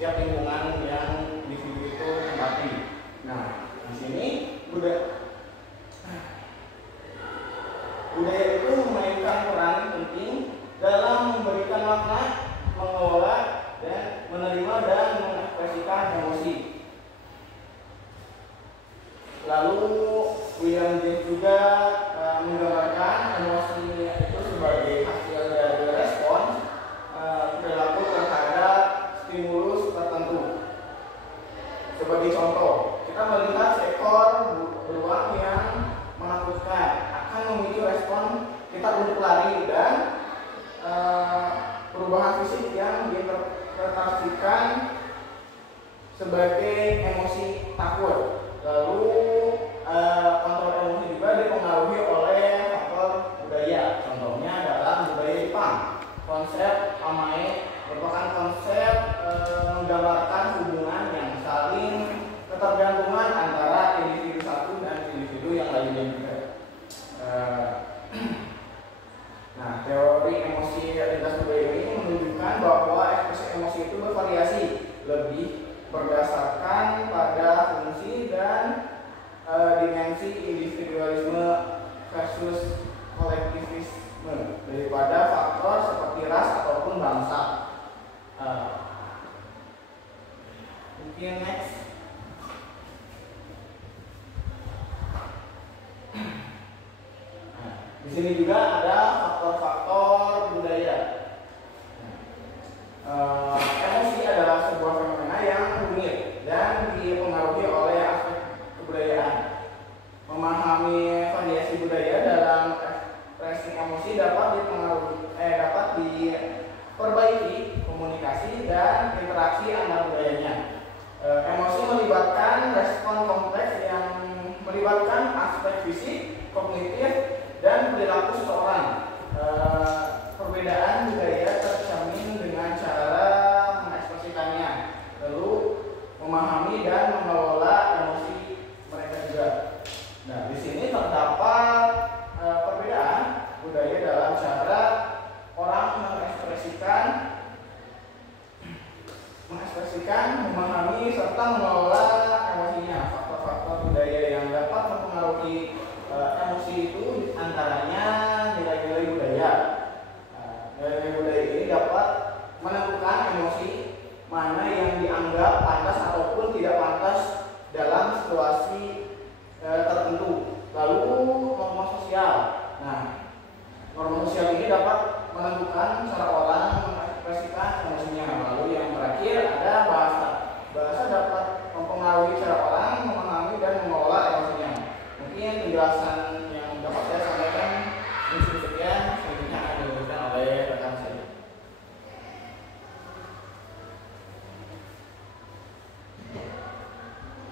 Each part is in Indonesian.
setiap lingkungan yang individu itu tempati. Nah, di sini budaya itu memainkan peran penting dalam memberikan makna, mengelola, dan menerima dan mengekspresikan emosi. Lalu William James juga menggambarkan emosi itu sebagai hasil dari respon perilaku terhadap stimulus tertentu. Sebagai contoh, kita melihat seekor beruang yang menakutkan akan memicu respon kita untuk lari dan perubahan fisik yang diinterpretasikan sebagai emosi takut. Lalu kontrol emosi juga dipengaruhi oleh faktor budaya. Contohnya dalam budaya Jepang, konsep amae merupakan konsep menggambarkan hubungan yang saling ketergantungan antara individu satu dan individu yang lainnya juga. Nah, teori emosi lintas budaya ini menunjukkan bahwa ekspresi emosi itu bervariasi, lebih berdasarkan pada fungsi dan dimensi individualisme versus kolektivisme daripada faktor seperti ras ataupun bangsa. Mungkin next. Di sini juga ada faktor-faktor budaya. Emosi adalah sebuah fenomena yang rumit dan dipengaruhi oleh aspek kebudayaan. Memahami variasi budaya dalam ekspresi emosi dapat diperbaiki komunikasi dan interaksi antar budayanya. Emosi melibatkan respon kompleks yang melibatkan aspek fisik, kognitif, dan perilaku seseorang. Perbedaan budaya tercermin dengan cara mengekspresikannya, lalu memahami dan mengelola emosi mereka juga. Nah, di sini terdapat perbedaan budaya dalam cara orang mengekspresikan, memahami serta mengelola emosinya. Faktor-faktor budaya yang dapat mempengaruhi emosi itu antaranya nilai-nilai budaya. Nilai-nilai budaya ini dapat menentukan emosi mana yang dianggap pantas ataupun tidak pantas dalam situasi tertentu. Lalu norma sosial. Nah, norma sosial ini dapat menentukan cara orang mengekspresikan emosinya. Lalu yang terakhir ada bahasa. Bahasa dapat mempengaruhi cara orang memahami dan mengelola emosinya. Mungkin penjelasan yang dapat saya sampaikan ini cukup sekian. Selanjutnya akan dilanjutkan oleh rekan saya.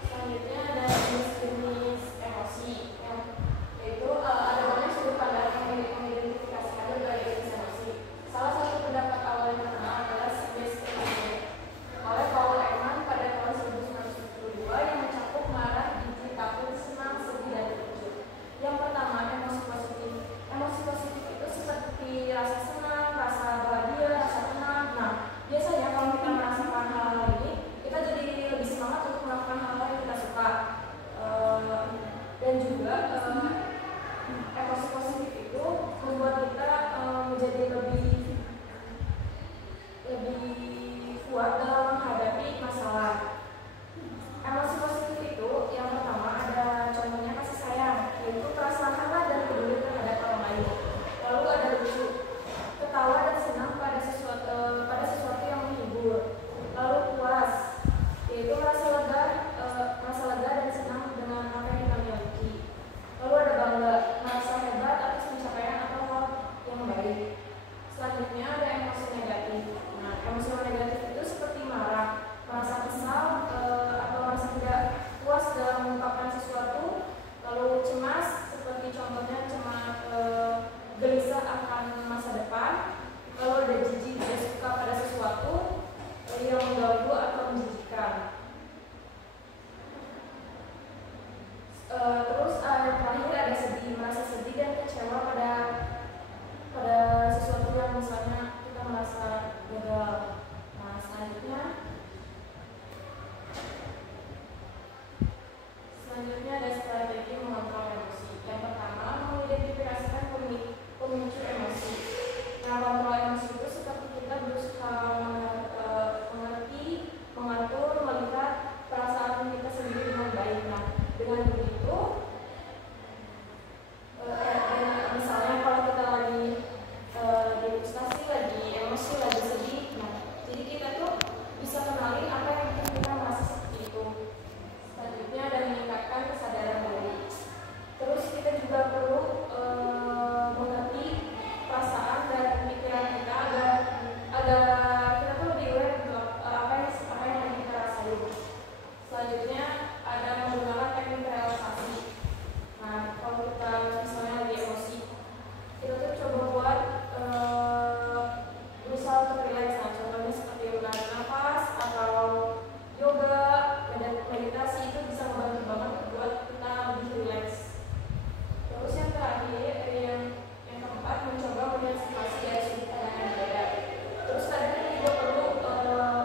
Selanjutnya ada jenis emosi, yaitu ada banyak sudut pandang yang mengidentifikasikan berbagai jenis emosi. Salah satu emosi, lagi sedih. Nah, jadi kita tuh bisa kenalin apa yang bikin kita merasa seperti itu. Selanjutnya ada meningkatkan kesadaran diri. Terus kita juga perlu mengerti perasaan dan pikiran kita agar kita tuh lebih aware gitu apa yang lagi kita rasain. Selanjutnya ada menggunakan teknik relaksasi. Nah, kalau kita misalnya lagi emosi, kita tuh coba buat berusaha untuk relax. Nah, contohnya seperti menarik nafas atau yoga, meditasi itu bisa membantu banget buat kita lebih relax. Terus yang terakhir, yang keempat, mencoba melihat situasi dari sudut pandang yang berbeda. Terus kadang kita juga perlu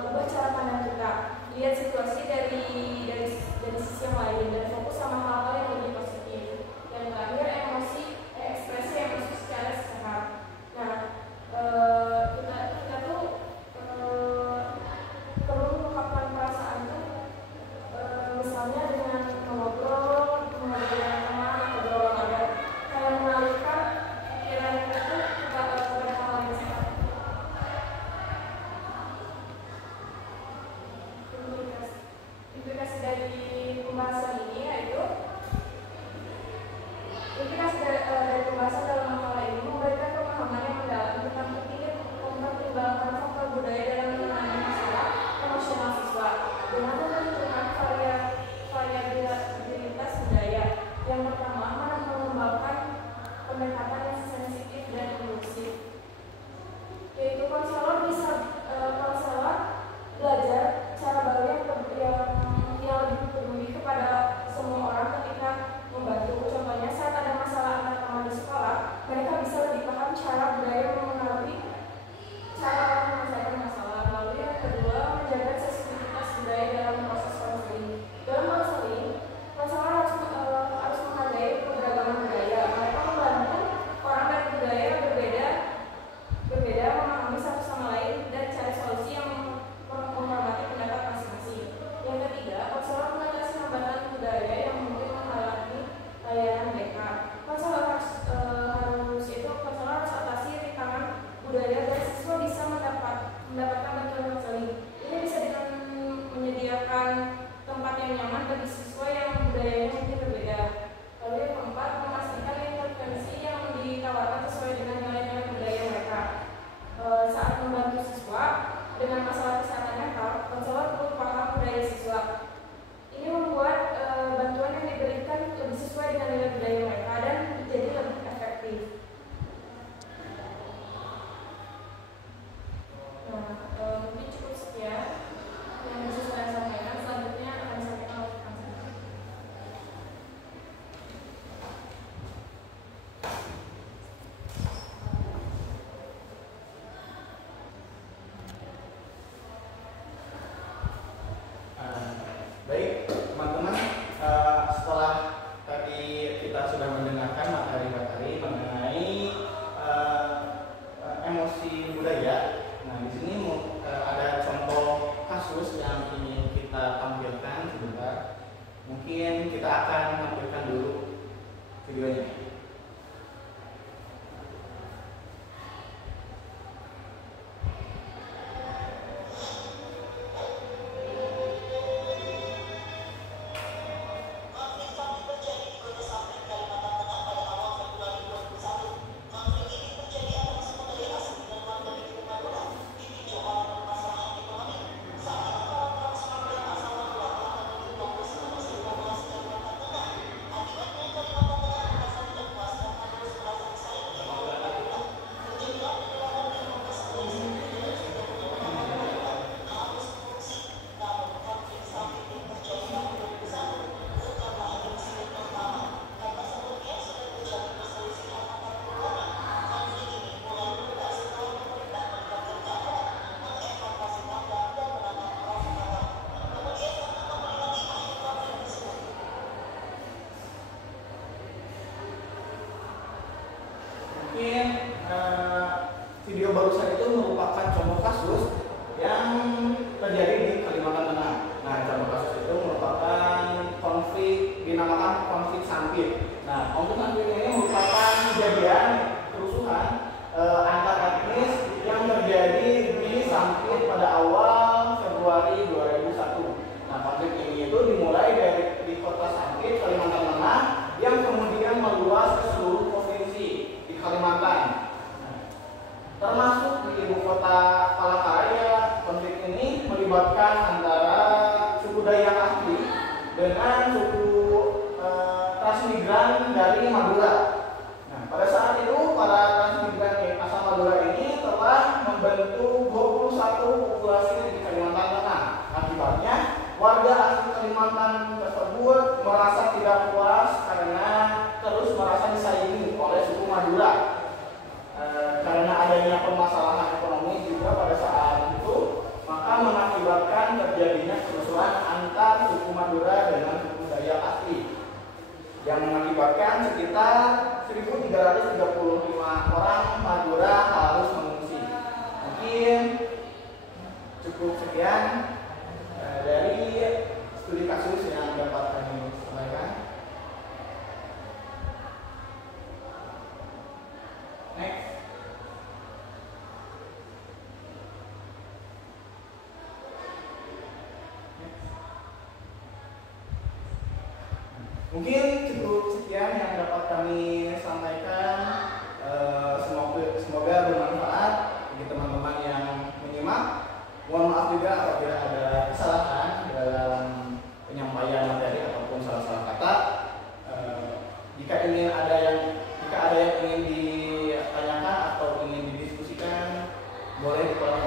ubah cara pandang kita, lihat situasi dari sisi yang lain dan fokus sama hal-hal yang lebih positif. Yang terakhir, ekspresi emosi secara sehat. Nah, kita tuh perlu mengungkapkan perasaan tuh misalnya dengan mengobrol dengan teman atau berolahraga, kayak mengalihkan pikiran kita tuh kepada hal yang sehat. Implikasi dari pembahasan ini yaitu dari pembahasan dalam makalah ini memberikan pemahaman yang mendalam tentang pentingnya mempertimbangkan faktor budaya dalam menangani masalah emosional siswa dengan memperhitungkan variabilitas budaya. Yang pertama, mengembangkan pendekatan yang sensitif dan inklusif, yaitu konselor belajar cara baru yang lebih peduli kepada semua orang ketika membantu. Contohnya saat ada masalah antar teman di sekolah, mereka bisa lebih paham cara budaya mengenali cara orang menyelesaikan masalah. Lalu yang kedua, menjaga sensitivitas budaya dalam proses konseling. Dalam konseling, konselor harus menghargai keberagaman budaya. Mereka membantu orang dari budaya berbeda memahami satu sama lain dan cari solusi yang menghormati pendapat masing-masing. Yang ketiga, konselor mengatasi hambatan budaya yang mungkin menghalangi layanan mereka. Konselor harus atasi rintangan budaya dan siswa bisa mendapatkan bantuan konseling. Ini bisa dengan menyediakan tempat yang nyaman bagi siswa yang budayanya mungkin berbeda. Lalu yang keempat, memastikan intervensi yang ditawarkan sesuai dengan nilai-nilai budaya mereka. Saat membantu siswa dengan masalah kesehatan mental, konselor perlu paham budaya siswa. Ini membuat bantuan yang diberikan lebih sesuai dengan nilai budaya mereka dan jadi lebih efektif. Nah, mungkin cukup sekian yang bisa saya sampaikan. Selanjutnya akan disampaikan oleh Kang Sandi. Baik, teman-teman, setelah tadi kita sudah mendengarkan materi-materi mengenai emosi budaya. Nah, di sini ada contoh kasus yang ingin kita tampilkan sebentar. Mungkin kita akan tampilkan dulu videonya. Mungkin video barusan itu merupakan contoh kasus yang terjadi di Kalimantan Tengah. Nah, contoh kasus itu merupakan konflik, dinamakan konflik Sampit. Nah, konflik Sampit ini merupakan kejadian kerusuhan antar etnis yang terjadi termasuk di ibu kota Palangkaraya. Konflik ini melibatkan antara suku Dayak asli dengan suku transmigran dari Madura. Nah, pada saat itu para transmigran asal Madura ini telah membentuk 21 populasi di Kalimantan Tengah. Akibatnya, warga asli Kalimantan tersebut merasa tidak puas karena terus merasa disaingi oleh suku Madura. Karena adanya permasalahan ekonomi juga pada saat itu, maka mengakibatkan terjadinya kerusuhan antar suku Madura dengan suku Dayak asli yang mengakibatkan sekitar 1.335 orang Madura harus mengungsi. Mungkin cukup sekian dari studi kasus yang dapat kami sampaikan. Next. Mungkin cukup sekian yang dapat kami sampaikan. Semoga bermanfaat bagi teman-teman yang menyimak. Mohon maaf juga apabila ada kesalahan dalam penyampaian materi ataupun salah-salah kata. Jika ada yang ingin ditanyakan atau ingin didiskusikan, boleh di kolom